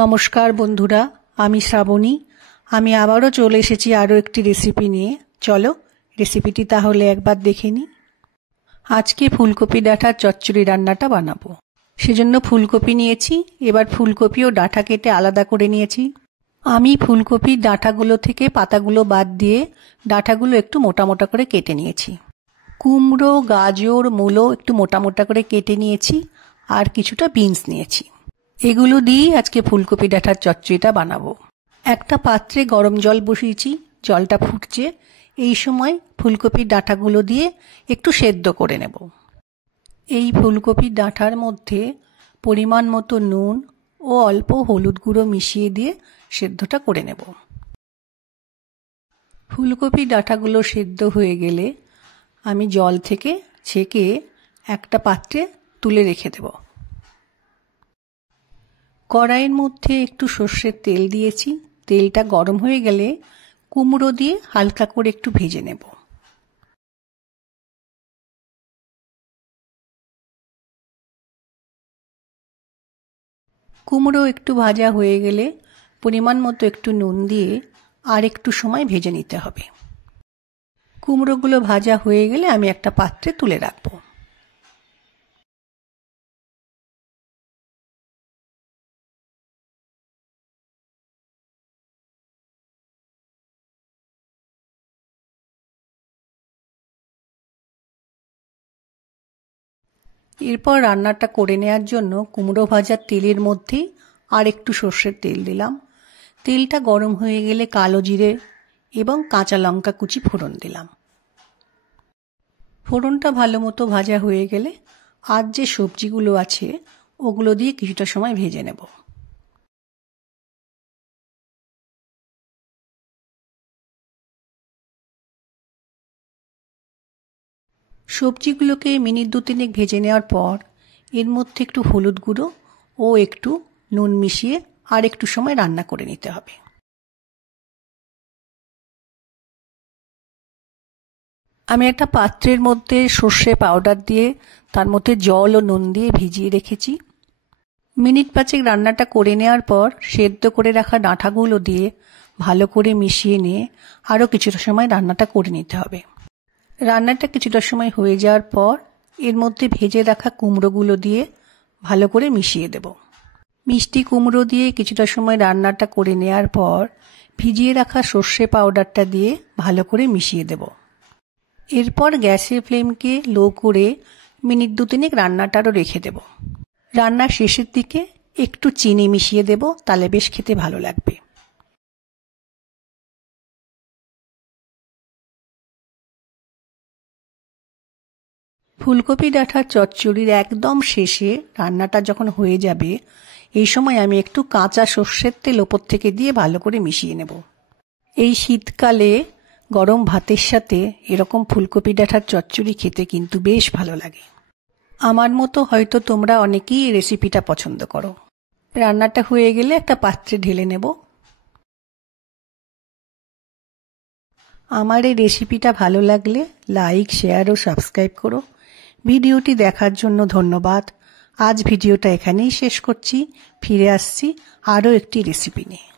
নমস্কার বন্ধুরা, আমি শ্রাবণী। আমি আবারও চলে এসেছি আরও একটি রেসিপি নিয়ে। চলো রেসিপিটি তাহলে একবার দেখে নিই। আজকে ফুলকপি ডাঁটার চচ্চড়ি রান্নাটা বানাবো। সেজন্য ফুলকপি নিয়েছি। এবার ফুলকপি ও ডাঁটা কেটে আলাদা করে নিয়েছি। আমি ফুলকপির ডাঁটাগুলো থেকে পাতাগুলো বাদ দিয়ে ডাঁটাগুলো একটু মোটা মোটা করে কেটে নিয়েছি। কুমড়ো, গাজর, মূলো একটু মোটা মোটা করে কেটে নিয়েছি, আর কিছুটা বিনস নিয়েছি। এগুলো দিয়েই আজকে ফুলকপি ডাঁটার চচ্চড়িটা বানাবো। একটা পাত্রে গরম জল বসিয়েছি, জলটা ফুটছে। এই সময় ফুলকপির ডাঁটাগুলো দিয়ে একটু সেদ্ধ করে নেব। এই ফুলকপির ডাঁটার মধ্যে পরিমাণ মতো নুন ও অল্প হলুদ গুঁড়ো মিশিয়ে দিয়ে সেদ্ধটা করে নেব। ফুলকপির ডাঁটাগুলো সেদ্ধ হয়ে গেলে আমি জল থেকে ছেঁকে একটা পাত্রে তুলে রেখে দেব। কড়াইয়ের মধ্যে একটু সর্ষের তেল দিয়েছি। তেলটা গরম হয়ে গেলে কুমড়ো দিয়ে হালকা করে একটু ভেজে নেব। কুমড়ো একটু ভাজা হয়ে গেলে পরিমাণ মতো একটু নুন দিয়ে আর একটু সময় ভেজে নিতে হবে। কুমড়োগুলো ভাজা হয়ে গেলে আমি একটা পাত্রে তুলে রাখবো। এরপর রান্নাটা করে নেওয়ার জন্য কুমড়ো ভাজার তেলের মধ্যেই আর একটু সর্ষের তেল দিলাম। তেলটা গরম হয়ে গেলে কালো জিরে এবং কাঁচা লঙ্কা কুচি ফোড়ন দিলাম। ফোড়নটা ভালো মতো ভাজা হয়ে গেলে আর যে সবজিগুলো আছে ওগুলো দিয়ে কিছুটা সময় ভেজে নেব। সবজিগুলোকে মিনিট 2-3 ভেজে নেওয়ার পর এর মধ্যে একটু হলুদ গুঁড়ো ও একটু নুন মিশিয়ে আর একটু সময় রান্না করে নিতে হবে। আমি একটা পাত্রের মধ্যে সর্ষে পাউডার দিয়ে তার মধ্যে জল ও নুন দিয়ে ভিজিয়ে রেখেছি। মিনিট 5 রান্নাটা করে নেওয়ার পর সেদ্ধ করে রাখা ডাঁটাগুলো দিয়ে ভালো করে মিশিয়ে নিয়ে আরও কিছুটা সময় রান্নাটা করে নিতে হবে। রান্নাটা কিছুটা সময় হয়ে যাওয়ার পর এর মধ্যে ভেজে রাখা কুমড়োগুলো দিয়ে ভালো করে মিশিয়ে দেব। মিষ্টি কুমড়ো দিয়ে কিছুটা সময় রান্নাটা করে নেওয়ার পর ভিজিয়ে রাখা সর্ষে পাউডারটা দিয়ে ভালো করে মিশিয়ে দেব। এরপর গ্যাসের ফ্লেমকে লো করে মিনিট 2-3 রান্নাটারও রেখে দেব। রান্নার শেষের দিকে একটু চিনি মিশিয়ে দেব, তাহলে বেশ খেতে ভালো লাগবে। ফুলকপি ডাঁটার চচ্চড়ির একদম শেষে রান্নাটা যখন হয়ে যাবে, এই সময় আমি একটু কাঁচা সর্ষের তেল ওপর থেকে দিয়ে ভালো করে মিশিয়ে নেব। এই শীতকালে গরম ভাতের সাথে এরকম ফুলকপি ডাঁটার চচ্চড়ি খেতে কিন্তু বেশ ভালো লাগে। আমার মতো হয়তো তোমরা অনেকেই এই রেসিপিটা পছন্দ করো। রান্নাটা হয়ে গেলে একটা পাত্রে ঢেলে নেব। আমার এই রেসিপিটা ভালো লাগলে লাইক, শেয়ার ও সাবস্ক্রাইব করো। ভিডিওটি দেখার জন্য ধন্যবাদ। আজ ভিডিওটা এখানেই শেষ করছি। ফিরে আসছি আরও একটি রেসিপি নিয়ে।